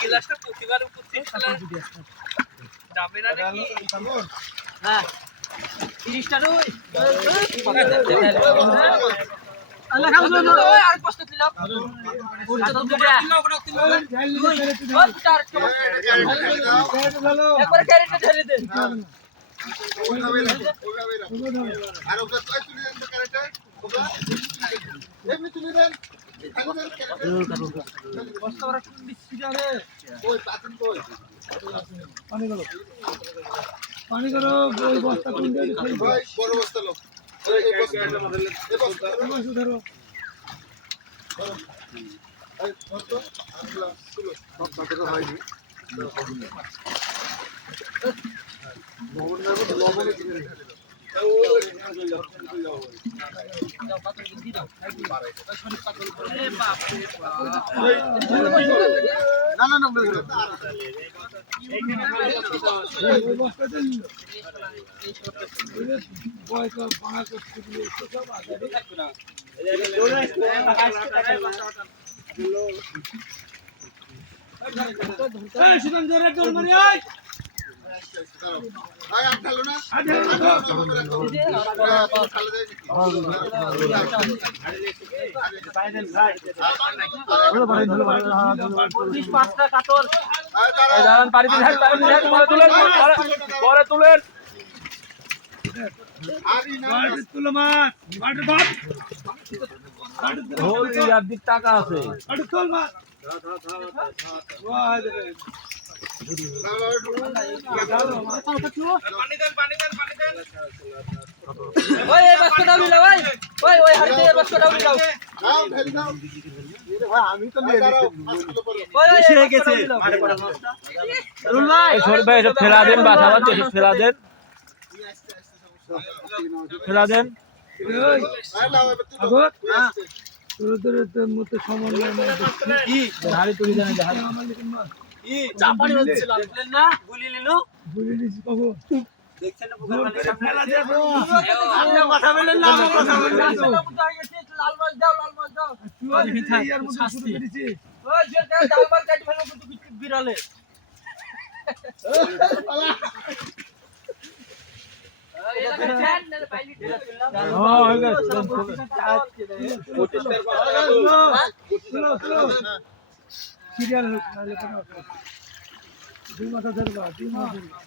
গিলাসটা প্রতিবার যাবে না নাকি? হ্যাঁ 30টা রই আল্লাহ খাও না আর কষ্ট দিলাম ওটা তো দুটা একবার ক্যারেটে ঢেলে দে আর ওটা তুলে দেন ক্যারেটে ওটা এমনি তুলে দেন বস্তা ওরা কোন দিচ্ছি রে ওই পাতিন কই পানি করো ওই বস্তা কোন দিয়ে ভাই বড় বস্তা লো এই বস্তা ধরো এই ধরতো আসলা তুলো সব পাতটা হয়নি লবণ নেব লবণে দিয়ে রেখে দাও না না না ভাই আট ঢালো না টাকা আছে ওই এই বাস্কটা মিলা ভাই ওই ওই হাড়িতে এই বাস্কটা মিলাও নাও ঢেলে নাও ভাই আমি তো নিয়ে গেছি ওই ওই এসে গেছে মাঠে পড়া মাছটা রুল ভাই এই সর ভাই সব ফেলা দেন বাছাবার তো ফেলা দেন ফেলা দেন তোর মতো সমন্বয় কি হাড়ি তুলি দেন হাড়ি কি চাপানি হচ্ছিল না গুলি নিলো বলে দিছি বাবু দেখছেন না বুকার মানে সামনে আছে আপনি কথা বলেন না কথা বলেন লাল মাছ দাও তুই আর মতো শাস্তি দিছি ওই যে দাও মাল কাটি ফেলো কিন্তু বিড়ালে সিরিয়াল দুই মাথা ধরবা দুই মাথা ধরবা